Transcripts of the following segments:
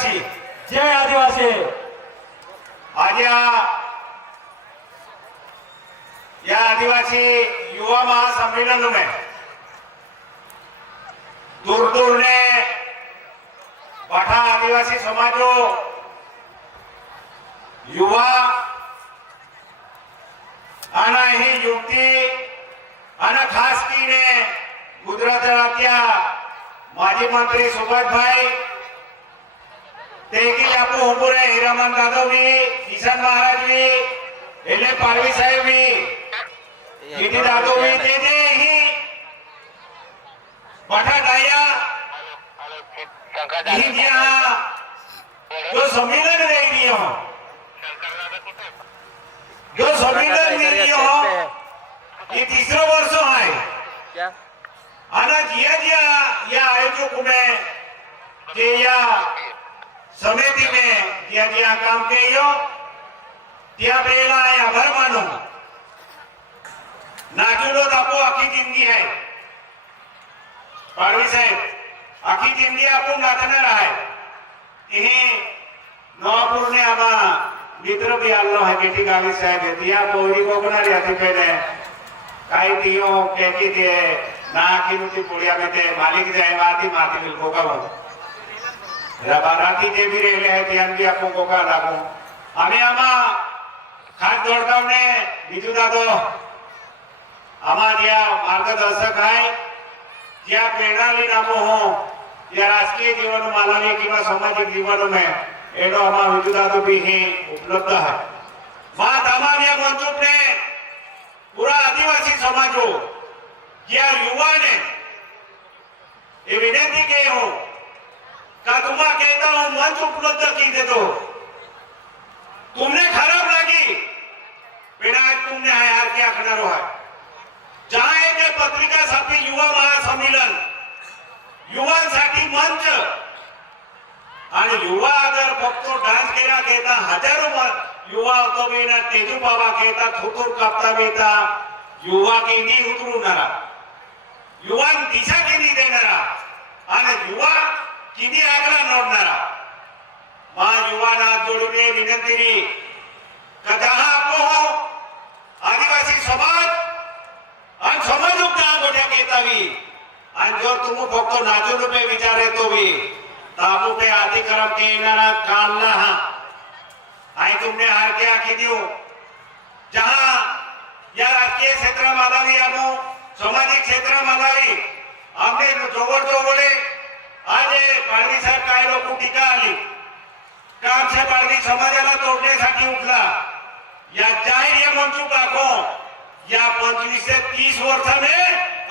आदिवासी। जय आदिवासी। आज या आदिवासी युवा महासम्मेलन में दूर दूर ने बैठा आदिवासी समाजों युवा आना ही युवती आना खास की ने गुजरात राज्य माजी मंत्री सुभाष भाई तेगी आपू हुंबुरे हीरामन दादा भी किशन महाराज भी एले पारवी साहेब भी गिटी दादो भी ते ही बैठा गाया ही दिया जो सम्मेलन दे दिया जो सम्मेलन दे दिया ये तीसरा वर्ष है क्या आना जिया जिया या आयोजक में जे या समिति में जिया जिया काम के यो त्या पेला है आभार मानो नाचुलो तापो आखी जिंदगी है पारवी साहेब आखी जिंदगी आपको नाचना रहा है ये नवापुर ने आमा मित्र भी आलो है बेटी गावी साहेब है दिया पौरी को बना लिया थी पहले काई दियो के की दे ना की मुझे पुड़िया में थे मालिक जाए माती बिल्कुल का वो रबाराती जे भी रेले है ध्यान भी आपको को का लागू हमें आमा खास दौड़गाव ने बीजू दादो आमा दिया मार्गदर्शक है ज्या प्रेरणा ली नामो हो या राजकीय जीवन मानवीय किंवा सामाजिक जीवन में एनो आमा बीजू दादो भी ही उपलब्ध है मां दामान या मंचुप ने पूरा आदिवासी समाजो या युवा ने ये विनती के हो का तुम्हारा कहता हूं मंच उपलब्ध की दे दो तुमने खराब लगी बिना तुमने हार क्या खड़ा रहा जहां एक पत्रिका साठी युवा महासम्मेलन युवांसाठी मंच आणि युवा अगर फक्त डान्स केला घेता हजारो युवा होतो बिना तेजू बाबा घेता थोथोर कापता बेता युवा केनी उतरूनारा युवा दिशा केनी देणारा आणि युवा किती आग्रह नोडणारा मा युवाना जोडून विनंती री का जहां आपो हो आदिवासी समाज आणि समाजोक्ता गोठ्या घेतावी आणि जर तुम फक्त नाचू रुपये विचारे तो भी ताबू पे अधिकारम के येणारा कालना हा आई तुमने हार के आखी दियो जहां या राजकीय क्षेत्र मालावी आमो सामाजिक क्षेत्र मालावी हमने जोवडे आज पाडवी साहेब काय लोक टीका आली काम से पाडवी समाजाला तोडण्यासाठी उठला या जाहीर या मंचू टाको या 25 से 30 वर्ष में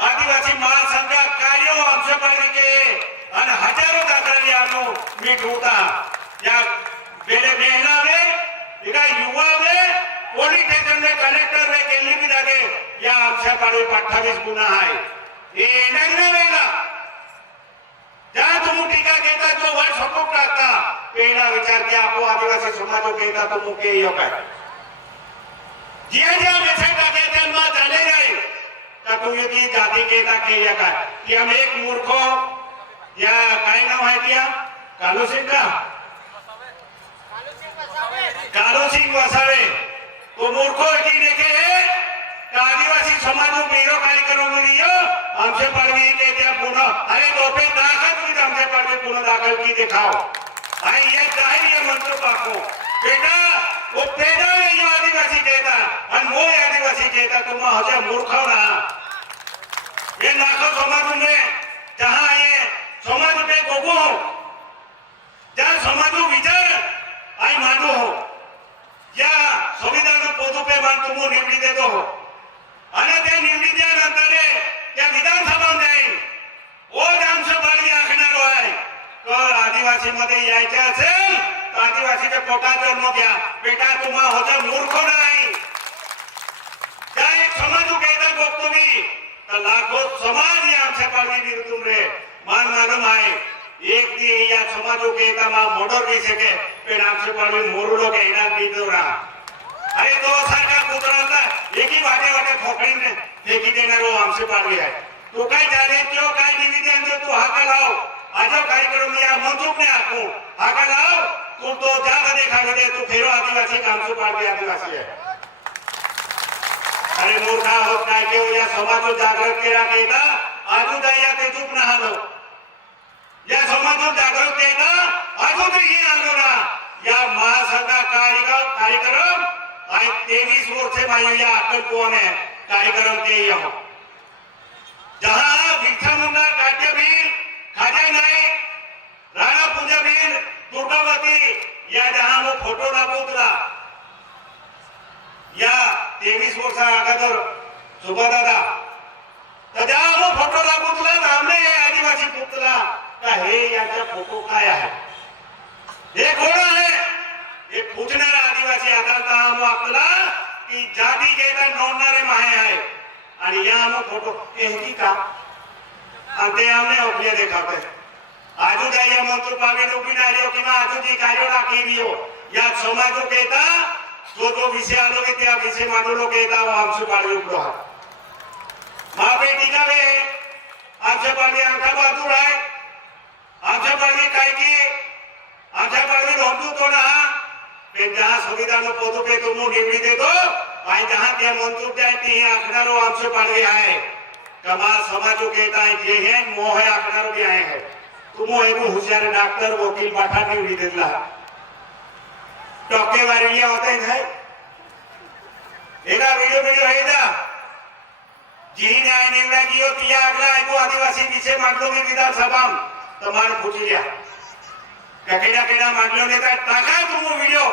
आदिवासी महासंघ कार्य आमच्या पाडवी के आणि हजारों दाखले आनो मीट होता या बेले मेहना में एका युवा में पोलीस स्टेशन में कलेक्टर में केली भी जागे या आमच्या पाडवी 28 गुन्हा आहे ये नाही वेगळा जहां तुम टीका कहता जो वर्ष सपोर्ट करता पहला विचार किया आपको आदिवासी समाजों कहता तो मुख्य यो का जिया जिया विषय का कहते हैं मां जाने गए का तू यदि जाति कहता के या का कि हम एक मूर्खों या काय नाम है क्या कालू सिंह वसावे तो मूर्खों की देखे आदिवासी समाजों मेरो कार्यक्रम में दियो हमसे पढ़वी के क्या पुनः अरे दोपे दाखल की हमसे पढ़वी पुनः दाखल की दिखाओ आई ये जाहिर ये मंत्र पाको बेटा वो पेदा में जो आदिवासी कहता और वो आदिवासी कहता तुम हजे मूर्ख हो ना ये लाखों समाज में जहां ये समाज पे गोगो हो जहां समाजो विचार आई मानो हो या संविधान पदों पे मान तुम निवडी देतो हो અને તે નિવૃત્તિ નંતરે ત્યાં વિધાનસભામાં જાય ઓ જામસે બાળી આખનારો હોય તો આદિવાસી मध्ये यायचे असेल तर आदिवासीच्या पोटात जन्म घ्या बेटा तुम्हा होता मूर्ख नाही त्या एक समाज उघायचा तुम्ही तर लाखो समाज या आमच्या पाळवी विरुद्ध रे मान मालूम आहे एक दी या समाज उघायचा मा मोडर भी सके पण आमच्या पाळवी मोरुलो के इनाम दीतो रा अरे तो सारखा कुत्राचा एकी वाटे वाटे ठोकळीने फेकी देणारो आमचे पाडवी आहे तो काय जाणे तो काय निवेदन दे तू हाका लाव आज कार्यक्रम या मंचूक ने आपको आका लाओ तुम तो ज्यादा देखा दे तू फेरो आदिवासी काम से पाड़ आदिवासी है अरे मूर्खा होत काय के या समाज जागृत केला केता आजू जाया ते चुप ना हालो या समाज जागृत केता आजू ते ही आलो ना या महासंघा कार्यक्रम आज 23 वर्ष मायू या अकल कौन है कार्यक्रम के यहाँ जहां भिक्षा मुंडा काट्य भील खाजा नाईक राणा पूजा भील दुर्गावती या जहां वो फोटो दाखवला या 23 वर्षा अगोदर सुभादादा त्याच्या वो फोटो दाखवला आमने आदिवासी पुतला का हे याचा फोटो काय आहे हे कोण आहे हे पूजणारा आदिवासी आता आम आपला की जाती गेला नोंदणारे माहे आहे आणि या आम फोटो एही का आणि ते आमने ओपले देखाते आजू जाया मंत्र पावे लोकी नारियो किंवा आजू जी कार्य राखीरियो या समाजो केता जो विषय आलो के त्या विषय मानो लोग केता वो आमसे पाड़ी उपरो माँ बेटी का वे आमसे पाड़ी आंखा बाजू राय आमसे पाड़ी काय की आमसे पाड़ी रोंदू तो ना पे जहाँ सुविधा नो पोतो पे तुम निवड़ी दे दो आई जहाँ त्या मंत्र जाए ती आंखना रो आमसे पाड़ी आए कमा समाजो केता है जे है मोह है आंखना रो भी आए हैं तुम एवं होशियार डॉक्टर वकील बाठा निवड़ी देला टॉके वारिया होते हैं एका वीडियो है जा जी न्याय निवडा कियो तिया अगला ऐको आदिवासी विषय मांडलो की विधानसभा तमार पूछ लिया केडा केडा मांडलो नेता टाका तुम व्हिडिओ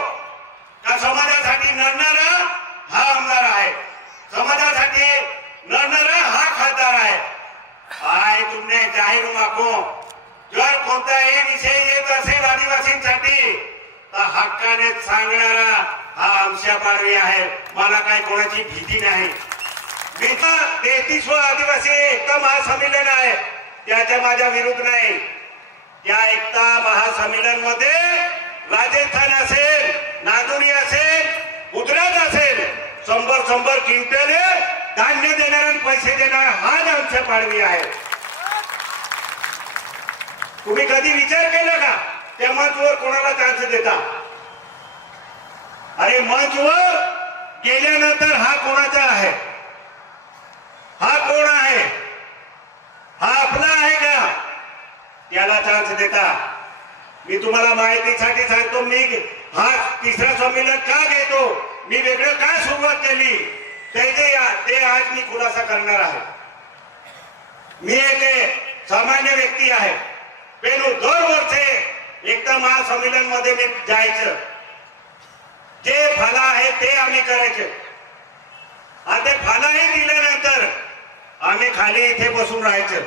का समाजासाठी लढणारा हा आमदार आहे समाजासाठी लढणारा हा खासदार आहे आय तुमने जाहीर माको जर कोणताही विषय येत असेल आदिवासींसाठी तर हक्काने सांगणारा हा आमच्या पारवी आहे मला काय कोणाची भीती नाही 33वा आदिवासी एकता महासंमेलन आहे त्याच्या माझ्या विरुद्ध नाही या एकता महासंमेलन मध्ये राजस्थान असेल नांदुरी असेल गुजरात असेल 100 क्विंटल धान्य देणार आणि पैसे देणार हाच आमच्या पारवी आहे तुम्ही कधी विचार केला का त्या मंचवर कोणाला चान्स देता अरे मंचवर गेल्यानंतर हा कोणाचा आहे हा कोण आहे हा आपला आहे का त्याला चान्स देता मी तुम्हाला माहितीसाठी सांगतो मी हा तिसरा संमेलन का घेतो मी वेगळं काय सुरुवात केली ते आज मी खुलासा करणार आहे मी एक सामान्य व्यक्ती आहे पेरू दरवर्षी एकता महासंमेलन मध्ये मी जायचं जे फला आहे ते आम्ही करायचे आणि ते फलाही दिल्यानंतर आम्ही खाली इथे बसून राहायचं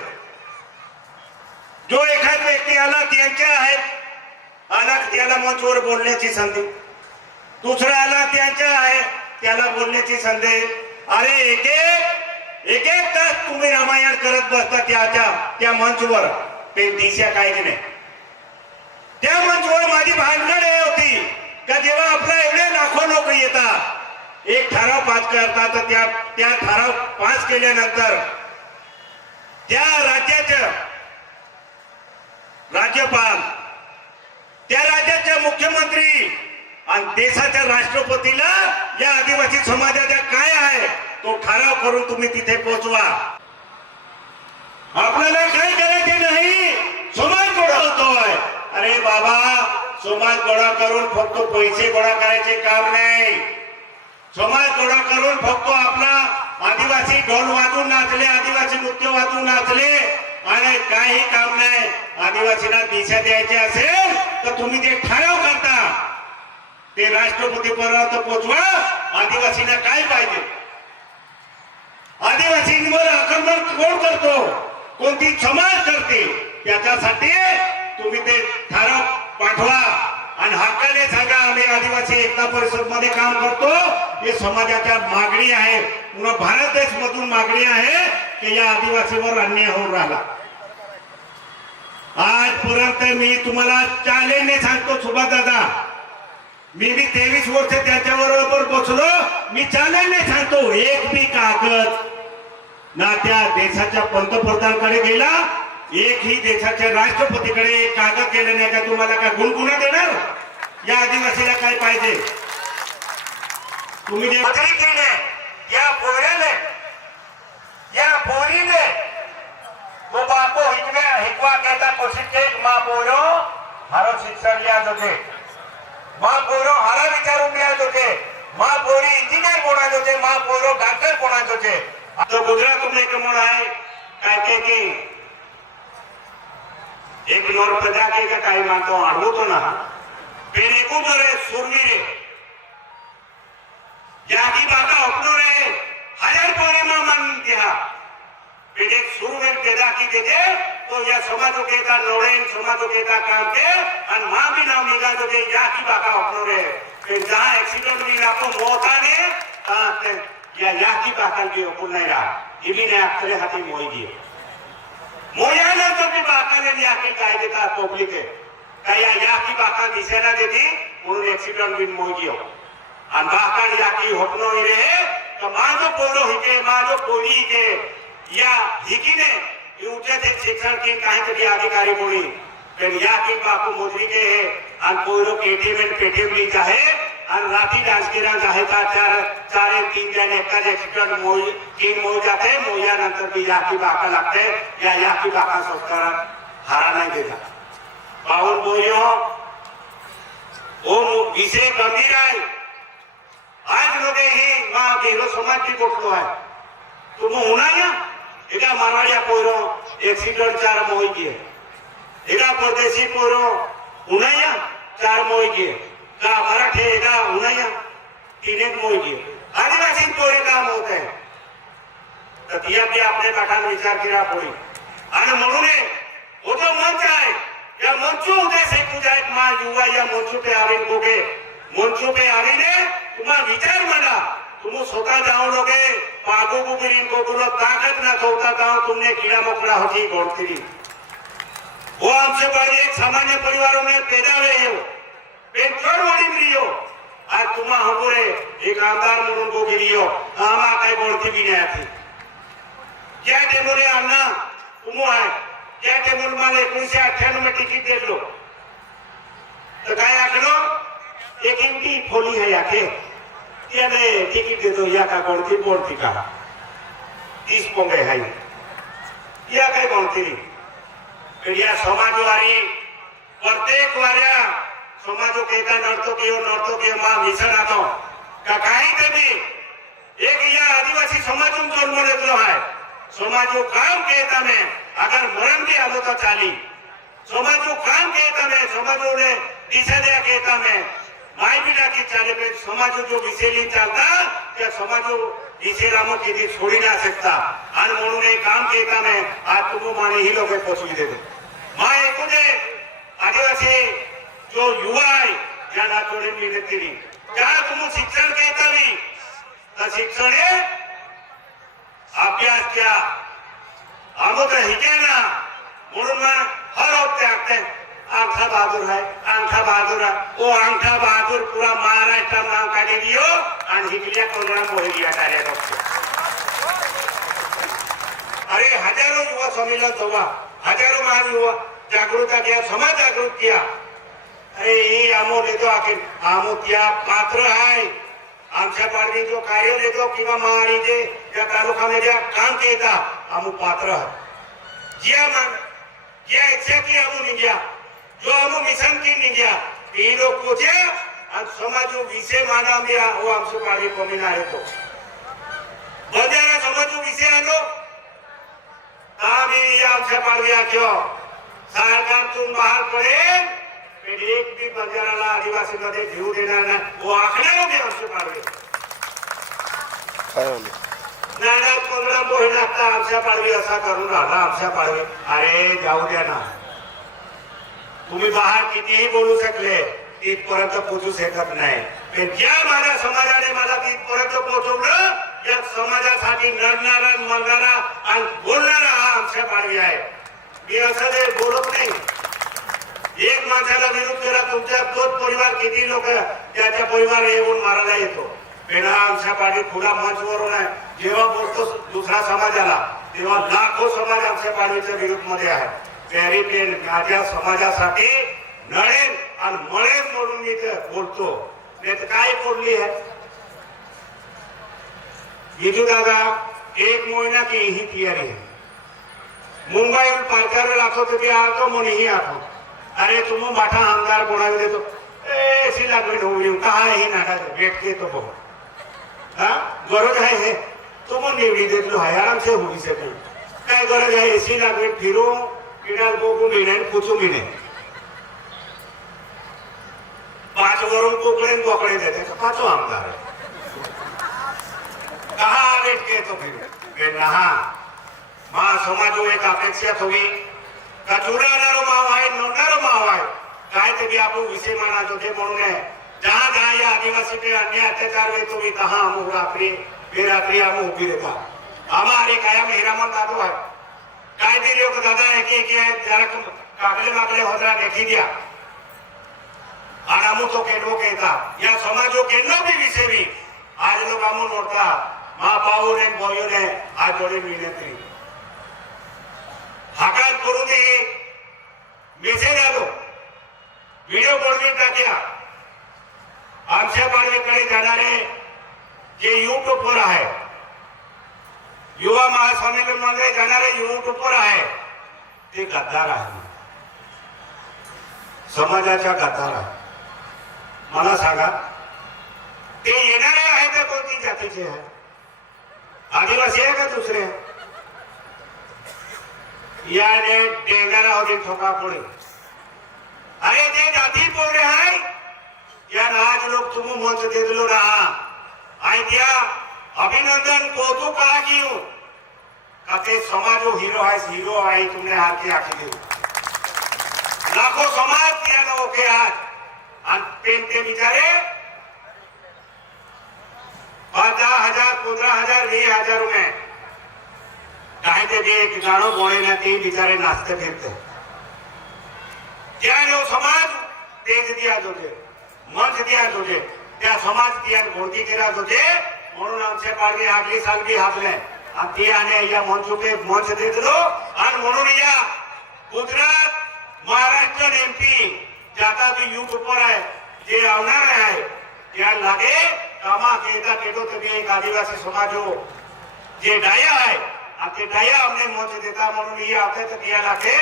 जो एखाद व्यक्ती आला त्यांच्या आहेत आला त्याला मंचवर बोलण्याची संधी दुसरा आला त्यांच्या आहे त्याला बोलण्याची संधी अरे एक तास तुम्ही रामायण करत बसता त्या मंचवर ते दिशा काहीच नाही त्या मंचवर माझी भानगड होती का जेव्हा आपला एवढे लाखो लोक येतात एक ठराव पास करतात तर त्या ठराव पास केल्यानंतर त्या राज्याचे राज्यपाल त्या राज्याचे मुख्यमंत्री आणि देशाच्या राष्ट्रपतीला या आदिवासी समाजाचा काय आहे तो ठराव करून तुम्ही तिथे पोहोचवा आपल्याला काय करायचे नाही समाज गोळा होतोय अरे बाबा समाज गोळा करून फक्त पैसे गोळा करायचे काम नाही समाज गोळा करून फक्त आपला आदिवासी ढोल वाजून नाचले आदिवासी नृत्य वाजून नाचले आणि काही काम नाही आदिवासींना दिशा द्यायची असेल तर तुम्ही जे ठराव करता ते राष्ट्रपती पर्यंत पोहोचवा आदिवासींना काय पाहिजे आदिवासींवर आक्रमण कोण करतो कोणती समाज करते त्याच्यासाठी तुम्ही ते ठराव पाठवा आणि हक्काने सांगा आम्ही आदिवासी एकता परिषद मध्ये काम करतो हे समाजाच्या मागणी आहे पूर्ण भारत देश मधून मागणी आहे की या आदिवासीवर अन्याय होऊन राहिला आजपर्यंत मी तुम्हाला चॅलेंजने सांगतो सुभाष दादा मी 23 वर्ष त्याच्याबरोबर बसलो मी चॅलेंजने सांगतो एक बी कागद ना त्या देशाच्या पंतप्रधानांकडे गेला एकही देशाच्या राष्ट्रपतीकडे एक कागद केलं नाही का तुम्हाला काय गुणगुणा देणार या आदिवासीला काय पाहिजे तुम्ही जे पत्री केले या पोऱ्याने या पोरीने तो बापो हिकवा कहता कोशिश के माँ पोरो हारो शिक्षण लिया होते माँ पोरो हारा विचारून लिया होते माँ पोरी इंजिनियर बोना होते माँ पोरो डॉक्टर बोना होते तो गुजरात में कमोड़ है कहते कि एक नोर प्रजा के का काही मानतो आडवो तो ना पेरे को रे सुरमी रे यागी बाका अपनो रे हजार पोरे में मन दिया पेरे सुरमेर पैदा की देते तो या समाजों के का नोड़ेन समाजों के का काम के अन मां भी नाम निकाल दे यागी बाका अपनो रे फिर जहां एक्सीडेंट भी आपको मौत आने ताते या यागी बाका की अपन नहीं रहा इबी ने आपके हाथी मोई दिए मोया ने तो भी बाका ने यागी काय देता पब्लिक है कया यागी बाका दिसेना देती उन एक्सीडेंट भी मोई दियो अन बाका यागी होपनो ही रहे तो मानो पोरो हिके मानो पोरी के या हिकीने ऊंचे शिक्षण की काही तरी अधिकारी बोली पण या की बापू मोजरी के है अन पोरो केटीएम पेटीएम ली चाहे अन राती डांस केरा चाहे का चार तीन जन एक एक्सीडेंट मोई तीन मोई जाते मोया नंतर भी या की बाका लगते या की बाका सोचकर हारा नहीं देता पावन बोलियो ओ विषय गंभीर है आज लोग ही मां गेलो समाज की गोठलो है तुम उन्हाया एका मारवाड़िया पोरो एक्सीडेंट चार मोई किए एका परदेशी पोरो उन्हाया चार मोई किए का मराठी एका उन्हाया तीन एक मोई किए आदिवासी पोरे काम होते हैं तर तिया भी आपने पाठान विचार केला पोरी आणि म्हणून वो जो मंच आहे या मंचू उदय से पूजा एक मां युवा या मंचू पे आवीन गोगे मंचू पे आवीने तुम्हा विचार मांडा तुम स्वतः जाओ लोगे पागो गुबिरीन को गुलो ताकत ना खोता गांव तुमने कीड़ा मकोड़ा होती गोड़ती वो हमसे बड़ी एक सामान्य परिवारों में पैदा हुए हो पेंचर वाली मिलियो आज तुम हमरे एक आमदार म्हणून को गिरियो आमा काय गोड़ती भी नहीं आती क्या टेबल अन्ना तुम है क्या टेबल माले 1998 में टिकट दे लो तो काय आखलो एक इनकी खोली है आखे त्याने तिकीट देतो या का कोणती बोलती का 30 पोंगे है या काय कोणती या समाजवारी प्रत्येक वाऱ्या समाजो के का नर्तो के मां मिशन आतो का काही तरी एक या आदिवासी समाजून जन्म लेतो है समाजो काम के तमे अगर मरण भी आलो तो चाली समाजो काम के तमे समाजो ने दिशा दे के तमे माई बिना की चाले पे समाज जो विषयली चालता त्या समाज विषयरामो किती छोड़ी ना सकता आणि म्हणून हे काम केता में आज तुम माने ही लोग पोचवी देते मां एकुदे आदिवासी जो युवा है या नातोडी मिळतेली त्या तुम शिक्षण केता भी तर शिक्षण हे अभ्यास क्या आमोद हिकेना म्हणून हर वक्त आते आंखा बहादुर है आंखा बहादुर है वो आंखा बहादुर पूरा महाराष्ट्र नाम काढी दियो आणि हिकलिया कोणा मोहिलिया टाळ्या बघतो अरे हजारों युवा सम्मेलन हुआ हजारों महान युवा जागरूकता किया समाज जागरूक किया अरे ये आमो लेतो आखिर आमो त्या पात्र है आमच्या पार्टी जो कार्य लेतो किंवा महाराजे या तालुकामध्ये काम केता आमो पात्र है जिया मान जिया इच्छा की आमो निघ्या जो हम मिशन की निघ्या ती लोग कोचे आणि समाजो विषय माना मिया वो हमसे पाड़ी कमीना है तो बजारा समाजो विषय आलो आम्ही आमच्या पाडव्या क्यों सरकार तुम बाहर पडे पण एक भी बजाराला आदिवासी मध्ये जीव देणार नाही वो आखण्याला भी हमसे पाडवे नाना 15 महिन्यात आमच्या पाडवी असा करून राहिला आमच्या पाडवे अरे जाऊ द्या ना तुम्ही बाहेर कितीही बोलू शकले तिथपर्यंत पोहोचू शकत नाही पण ज्या माझ्या समाजाने मला तिथपर्यंत पोहोचवलं या समाजासाठी लढणारा मरणारा आणि बोलणारा हा आमच्या पाडवी आहे मी असं ते बोलत नाही एक माणसाला विरोध केला तुमच्या तोच परिवार किती लोक त्याच्या परिवार येऊन मारायला येतो पण हा आमच्या पाडवी खुला मंचवरून आहे जेव्हा बोलतो दुसरा समाजाला तेव्हा लाखो समाज आमच्या पाडवीच्या विरोधमध्ये आहे. तरी ते माझ्या समाजासाठी नळेल आणि मळेल म्हणून मी ते बोलतो. नाही तर काय बोलली है विजू दादा. 1 महीना की यही तैयारी है. मुंबई पालकर लाखो ते आतो म्हणून ही आठो. अरे तुम माठा आमदार कोणाला देतो ऐसी लागली होऊन कहा ही नाटक बैठ तो बहुत हाँ गरज है हे तुम निवडी देतलो है आराम से होई सके. काय गरज है ऐसी लागली फिरो किडाल को मिने कुछ मिने 5 वरून कोकड़े देते तो 5 आमदार है. कहा बैठ के तो फिर नहा माँ समाजो एक अपेक्षा थोड़ी कचुरानारो माव आहे नोंदणारो माव आहे. काय तरी आपण विषय मानातो ते म्हणून आहे. जहाँ जहाँ ये आदिवासी पे अन्याय अत्याचार हुए तो भी तहाँ हम रात्रि बेरात्रि हम उभी रहता. हमारे कायम हिरामन दादो है काय भी लोग दादा है कि है जरा कागले मागले होदरा देखी दिया आरामो तो केडो कहता या समाजो केनो भी विषय भी आज लोग आमो नोटता माँ पाओ ने बोयो ने आज जोड़े मिळण्यातरी हाकात करू दे मेसेज आलो व्हिडिओ बनवून टाकला. आमच्या पाडवीकडे जाणारे जे युट्यूबवर आहे युवा महासंमेलन मध्ये जाणारे युट्यूबवर आहे ते गद्दार आहे. समाजाच्या गद्दार आहे. मला सांगा ते येणारे आहे तर कोणती जातीचे आहे. आदिवासी आहे का दुसरे आहे. याने डेंगारा होते ठोका पुढे. अरे ते जाती पोरे आहे या आज लोग तुम मंच दे दिलो रहा आई दिया अभिनंदन कौतुक कहा की हूं कहते समाजो हीरो है तुमने हाथ की आंखें दे लाखों समाज किया ना ओके आज पेन के बिचारे 10,000 15,000 20,000 में काय ते एक गाणं बोले ना ते बिचारे नाचते फिरते. त्या जो समाज तेज दिया जोजे मंच दिया जोजे त्या समाज दिया गोडती केला जोजे म्हणून आमच्या पाडवी आगली सालगी हापले आणि ती आने या मंचुके मंच देत लो आणि म्हणून या गुजरात महाराष्ट्र एमपी जाता भी यूट्यूब पर आहे जे आवणार आहे त्या लागे कामा केता केटो तभी एक आदिवासी समाजो जे डाया आहे आणि ते डाया हमने मंच देता म्हणून ये आते तर दिया लागे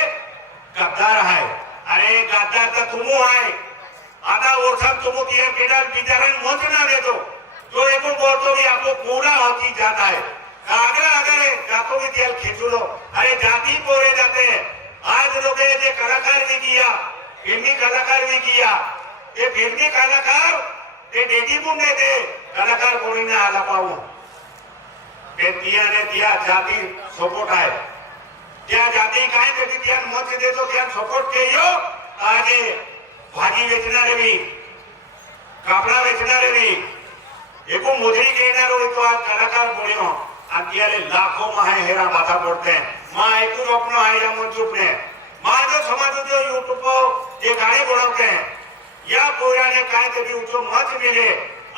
गद्दार आहे. अरे गद्दार तर तुम आहे. आता ओळखा तुम तिया केडा बिचारे मंच ना देतो जो एको बोलतो भी आपको पूरा होती जाता है. अगला अगर जातो भी तेल खींचो लो. अरे जाति पोरे जाते आज लोग जे कलाकार भी किया फिल्मी कलाकार भी किया ये फिल्मी कलाकार ते डेडी मुंडे थे कलाकार कोणी ने आला पाहू ते दिया जाती सपोर्ट आहे. त्या जाती काय त्याची त्या मत देतो त्या सपोर्ट केयो आगे भाजी वेचणारे भी कापडा वेचणारे भी एको मुजरी घेणारो तो आज कलाकार बोलियो आणि त्याले लाखो माहे हेरा माथा पडते. माँ ऐकून अपनो आहे या मंचूपने माँ जो समाज जो यूट्यूब पर जे गाणे बनवते हैं या पोराने काय तरी उचो मत मिले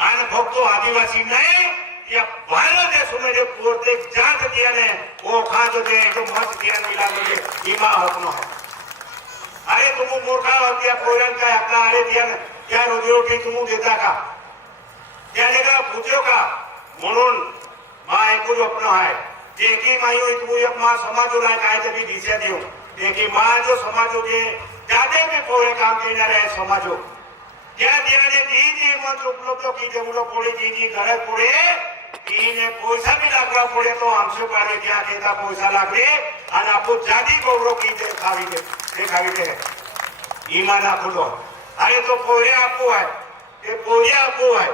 आणि फक्त आदिवासी नाही या भारत देशमध्ये प्रत्येक जात दियाने वो खाज होते जो मत दिया मिला मुझे इमा अपनो है. अरे तुम मूर्खा होती या पोरण का अपना अरे दिया क्या रोजी रोटी तुम देता का त्याने का पूछो का म्हणून माँ ऐकून अपनो आहे जे की मायो तू एक माँ समाजो लायक आहे तभी दिशा दियो ते की माँ जो समाजो के जाते में पोरे काम करणारे आहे समाजो त्या दियाने जी मंच उपलब्ध की जेवढं पोळे जी गरज पडे तीने पैसा भी लागला पडे तो आमचे पाडे क्या केता पैसा लागले आणि आपण जाती गौरव की देखावी दे ईमाना खुलो. अरे तो पोरे आपको है ते पोरे आपको है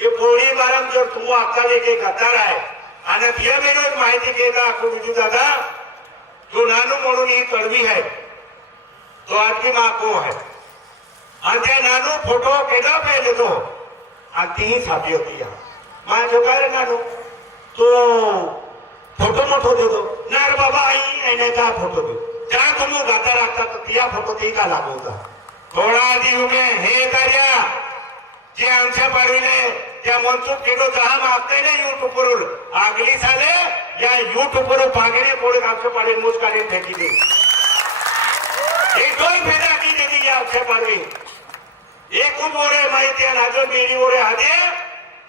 ये पोरी बारम जर तू आता लेके गद्दार आहे आणि ते मेरे माहिती घेता आपको विजू दादा जो नानू म्हणून ही तडवी है तो आदमी माँ को है आणि त्या नानू फोटो केदा पहले तो आणि तीही छापी होती या माँ जो कह रहे नानू तो फोटो मोठो दे दो ना रे बाबा आई एने का फोटो दे जहाँ तुम गाता रखता तो तिया फोटो ती का लागू होता. थोडा आधी उमे हे कार्या जे आमच्या पाडवीने त्या मनसुख केडो जहा मागते ना युट्यूब वरून आगली साले या युट्यूबवर पागणे पोळे कापसे पाडे मूस काढून फेकी दे एक दोन फेऱ्या की देती या अक्षय पाडवे एक खुद ओरे माहिती है राजो मेरी ओरे आदे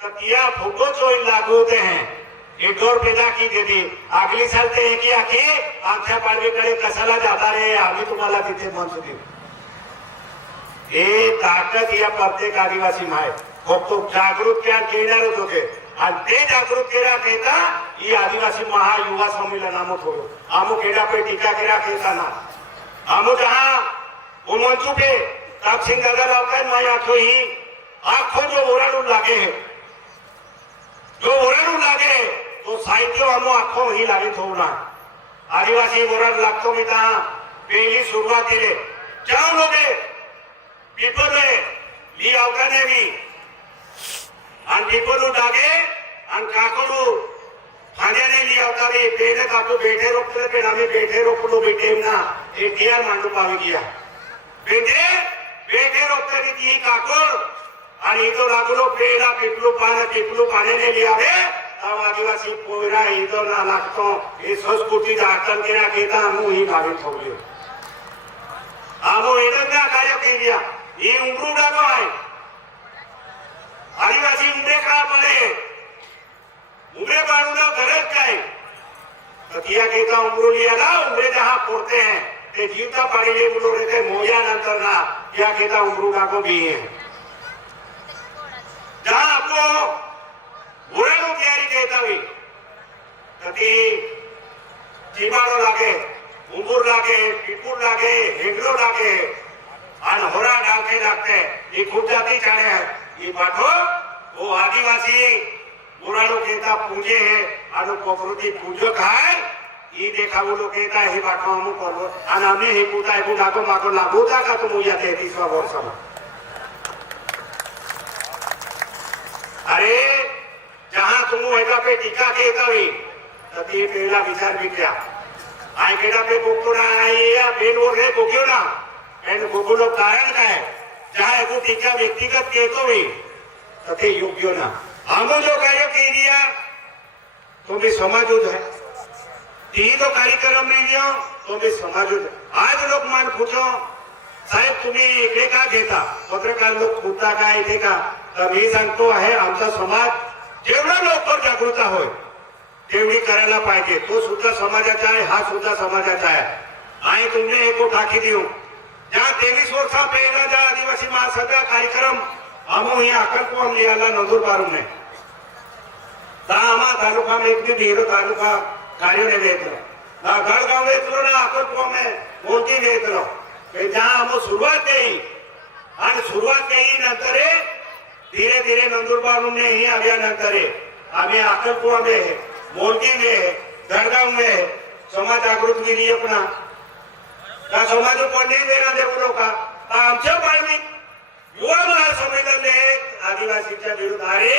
तो किया फोटो चोई लागू होते हैं एक दौर पैदा की देती अगली साल ते एक या की अक्षय पाडवेकडे कशाला जाता रे आम्ही तुम्हाला तिथे म्हणतो देऊ हे ताकद या प्रत्येक आदिवासी माय फक्त जागृत क्या केणारच होते आणि ते जागृत केला केता ही आदिवासी महायुवा संमेलन आमो थोडो आमो केडा पे टीका केला केता ना आमो जहां उमंचू पे ताप सिंह दादा लावताय माय आखो ही आखो जो ओराडून लागे जो ओराडून लागे तो साहित्य आमो आखो ही लागे थोडा आदिवासी ओराड लागतो मी ता पहिली सुरुवात केले जाऊ लोगे पीपल ली अवकाने भी आणि पीपलू डागे आणि काकोडू फाण्याने ली अवतारी पेने कापू बेठे रोपले पे आम्ही बेठे रोपलो बेटे ना एक गियर मांडू पावी गया बेठे रोपते की काकोड आणि इथं लागलो पेला पिपलू पाण्याने लियावे तब आदिवासी पोयरा इथं ना लागतो हे संस्कृतीचा आकलन केला घेता आम्ही ही गाडी ठेवली आम्ही इथं ना काय केली ये उमरू डालो है आदिवासी उमरे का पड़े उमरे बाड़ूना गरज का है तो किया कहता उमरू लिया ना उमरे जहां फोड़ते हैं ते जीवता पाड़ी ले बोलो रहते मोया नंतर ना क्या कहता उमरू का को भी है जहां आपको बुरे लोग तैयारी कहता हुई कभी चिमाड़ो लागे उमूर लागे पिपुर लागे हेगलो लागे आणि होरा डालते लागते ये खूप जाती चाणे ये बाठो वो आदिवासी बुराड़ो कहता पूजे है आणि प्रकृति पूजक है ये देखा वो लोग कहता है बाठो हम करो आणि आम्ही हे कुठा हे कुठाको माको लागूता का तुम या 33वां वर्षमा अरे जहां तुम एका पे टीका कहता हुई तभी पहला विचार भी किया आई केडा पे बोकोड़ा आई या बेन और रे बोक्यो ना एंड गोकुलो कारण काय जहां एगो टीका व्यक्तिगत कहतो हुई तथे योग्य ना आमो जो कार्य किया तो भी समाजूत है ती तो कार्यक्रम में लियो तो भी समाजूत आज लोग मान पूछो साहेब तुम्ही इकडे का घेता पत्रकार लोग पूछता का इथे का तर मी सांगतो आहे आमचा समाज जेवढा लवकर जागृत होय तेवढी करायला पाहिजे तो सुद्धा समाजाचा आहे हा सुद्धा समाजाचा आहे आणि तुमने एको ठाकी देऊ जहाँ 23 वर्षा पहला जा आदिवासी महासभा कार्यक्रम हमो ही अकलको हम लियाला नंदुरबार में तामा तालुका में एक दिन तालुका कार्य ने वेतलो ना गढ़गांव वेतलो ना अकलको में मोठी वेतलो के जहाँ हमो सुरुवात केली आणि सुरुवात केली नंतर धीरे धीरे नंदुरबार में ही आव्या नंतर आम्ही अकलको में मोठी में गढ़गांव में समाज जागृत केली अपना का समाज पडणे देना देऊ का आमच्या पाळणी युवा महासंमेलन आदिवासीच्या विरुद्ध अरे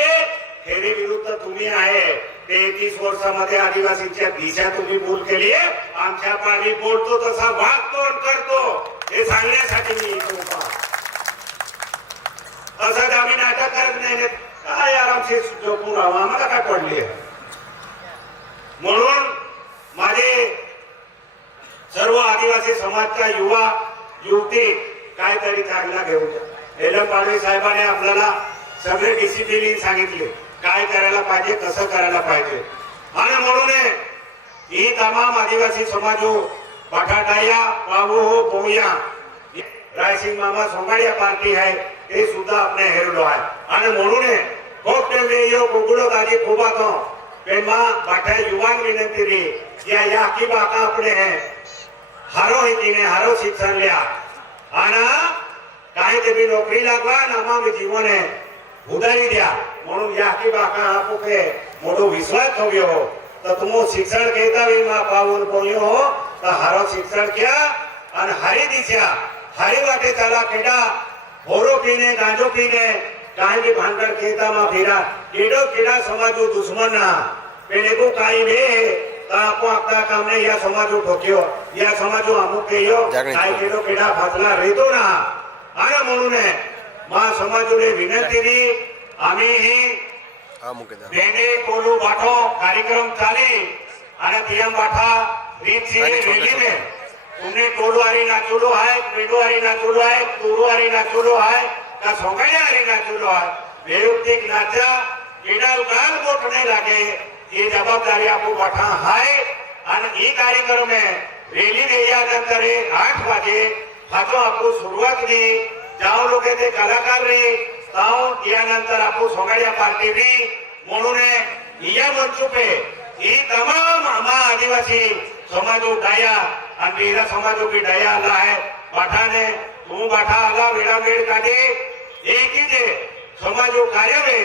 हेरे विरुद्ध तुम्ही आहे 33 वर्षामध्ये आदिवासीच्या दिशा तुम्ही बोल केली आमच्या पाळणी बोलतो तसा वागतो आणि करतो हे सांगण्यासाठी मी इथे असं आम्ही नाटक करत नाही काय आरामशी झोपून राहावं आम्हाला काय पडली म्हणून माझे सर्व आदिवासी समाजच्या युवा युवती काहीतरी चांगला घेऊन एलम पाडवी साहेबांनी आपल्याला सगळे डिसिप्लिन सांगितले काय करायला पाहिजे कसं करायला पाहिजे आणि म्हणून ही तमाम आदिवासी समाज हो बटाटाया बाबू हो बोया रायसिंग मामा सोंगाड़िया पार्टी है ये सुद्धा अपने हेरलो है आणि म्हणून खूप टेवले यो गोकुळो दाजी खूबा तो पेमा बाटा युवान विनंती रे या की बाका अपने है हारो हितीने हारो शिक्षण लिया आणि काहीतरी नोकरी लागला नामा मी जीवन आहे उदारी द्या म्हणून या की बाका आपुके मोठो विश्वास ठेव्यो हो तर तुम शिक्षण घेता विमा पावून बोल्यो हो तर हारो शिक्षण क्या आणि हरी दिशा हरी वाटे त्याला केडा होरो पीने गांजो पीने काही भी भांडण खेता मा फिरा केडो केडा समाजो दुश्मन ना पेने को काही भे आपको आपका काम ने या समाजो ठोक्यो या समाजो अमुक केयो काही केडो केडा फासला रेतो ना आणि म्हणून मा समाजोने विनंती दी आम्ही ही बेने कोलू बाठो कार्यक्रम चाले અને તિયમ બાઠા રીત સીધી રેલી में तुमने टोलवारी ना चूलो है पेटवारी ना चूलो है तुरवारी ना चूलो है का सोगड़ियारी ना चूलो है वैयक्तिक नाचा एडाल गाल गोठने लागे ये जवाबदारी आपको बाठा है અને એ કાર્યક્રમે રેલી નંતર 8 વાગે પાછો આપको सुरुवातની जाऊ लोक ते कलाकारनी ताऊ त्यानंतर आपको सोगड़िया पार्टीनी म्हणून या मंचूपे ही तमाम आम्हा आदिवासी समाजो डाया आणि मेरा समाजो की डाया आला है बाठा ने तू बाठा आला वेड़ा वेड़ काढे एक ही जे समाजो कार्य में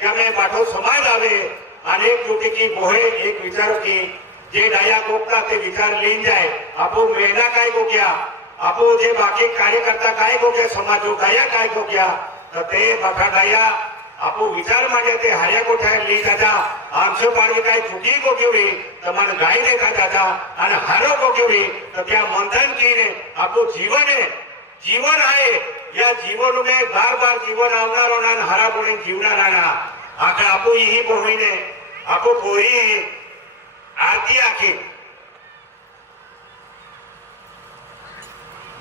त्या में बाठो समाज आवे आणि एक जुटी की मोहे एक विचार की जे डाया गोपता ते विचार लीन जाए आपो मेहना काय को क्या आपो जे बाकी कार्यकर्ता काय को क्या समाजो डाया काय को क्या तर ते बाठा डाया आपो विचार मागे ते हार्या कोठ्या ली जाता आमचं पाडवी काय चुकी को केवी तर मन गाय देखा जाता आणि हारो को केवी तर त्या मंथन कीने आपो जीवन है जीवन आहे या जीवन में बार बार जीवन आवनारो ना हरा बोले जीवना ना आखा आपो ही बोहीने आपो कोई आरती आखी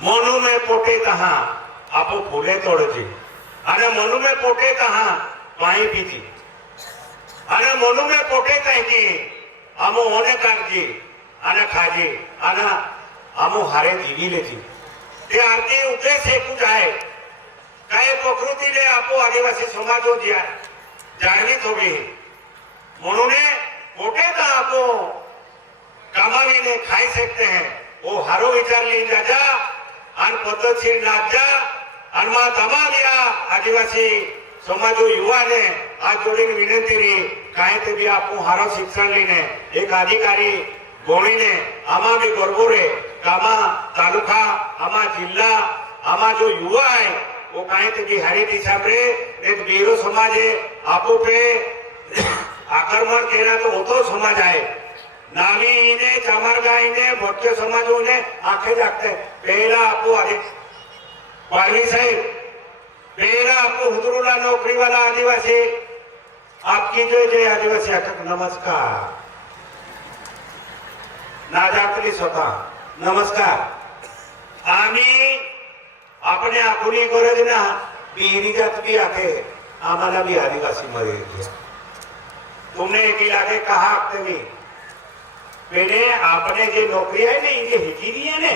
मनु में पोटे कहा आपो फूले तोड़जी અને મનુ में पोटे कहा पाई पीती અને મનુ में पोटे कहीं की आमो होने कागजी અને खाजी અને आमो हारे जीवी लेती ते आरती उठे से कुछ आहे काय प्रकृतीने आपो आदिवासी समाजो दिया जाणीत होवी म्हणून पोटे का आपो कामावीने खाई सकते हैं वो हारो विचार ली जाजा आणि पद्धतशीर नाच जा आणि मग तमाम या आदिवासी समाजो युवा ने आज जोड़ी विनंती रही काहे ते भी आपको हारो शिक्षण लीने एक अधिकारी गोणी ने आमा भी गर्व रे कामा तालुका आमा जिल्ला आमा जो युवा है वो काहे ते भी हरी दिशा में एक बीरो समाज है आपो पे आक्रमण केना तो वो तो समाज है नावी ने चामरगाई ने भक्य समाजों ने आंखें जागते पहला आपको पारवी साहेब पहला आपको हुजरूला नौकरी वाला आदिवासी आपकी जो जय आदिवासी अटक नमस्कार ना जातली स्वतः नमस्कार आम्ही अपने आखुनी गरज ना बिहरी जात भी आके आम्हाला भी आदिवासी मध्ये तुमने एक लागे कहा तुम्ही मैंने आपने जो नौकरी है ने इनके हिकीरी है ने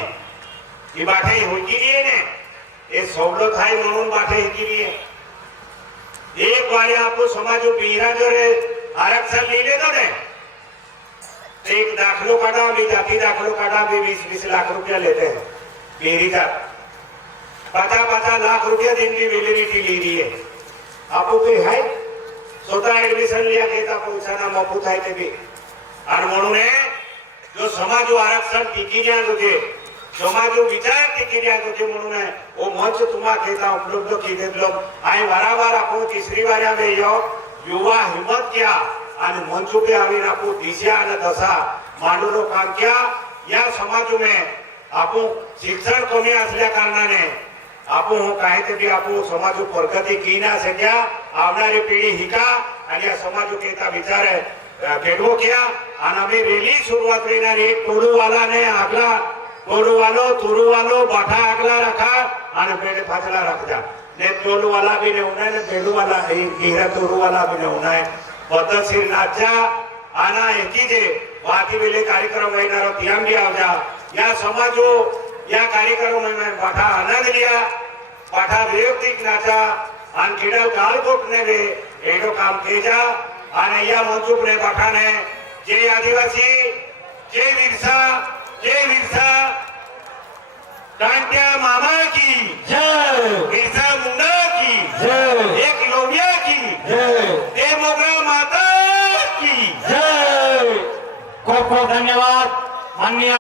ये बाटे हिकीरी है ने ये सवलत है म्हणून बाटे हिकीरी है एक बार आपको समाजो बीरा जो रे आरक्षण ले ले दो ने एक दाखलो काटा भी जाति दाखलो काटा भी 20-20 लाख रुपया लेते हैं बीरी का 50-50 लाख रुपया दिन की वैलिडिटी ले रही है आपको पे है स्वतः एडमिशन लिया घेता पैसा ना मोफत आहे ते बी आणि म्हणून जो समाजो आरक्षण टिकिऱ्या होते समाजो विचार टिकिऱ्या होते म्हणून वो मंच तुम्हा घेता उपलब्ध कीधेलो आई वारंवार आपको तीसरी बार में यो युवा हिम्मत किया आणि मंच पे आवीन आपको दिशा आणि दशा मांडूनो काम किया या समाजो में आपको शिक्षण कमी असल्या कारणाने आपो काय तरी आपो समाजो प्रगती की ना सक्या आवनारी पिढी हिका आणि या समाजो केता विचार है भेटवो किया आणि आम्ही रेली सुरुवात करणार एक टोडू वाला ने आगला टोडू वालो तुरु वालो बाठा आगला रखा आणि पेड़ फाचला रख जा ने टोडू वाला भी ने उन्हें ने पेड़ू वाला हीरा तुरु वाला भी ने उन्हें पद्धतशीर नाचा आना एकी जे वाती वेले कार्यक्रम होणार तियाम भी आवजा या समाजो या कार्यक्रम में बाठा आनंद लिया बाठा वैयक्तिक नाचा आणि खेड़ा गालकोट ने वे एडो काम केजा आणि या मंचूप ने बाठाने जे आदिवासी जे विरसा कांट्या मामा की जय बिरसा मुंडा की जय एक लोहिया की जय ते मोगरा माता की जय खूप खूप धन्यवाद माननीय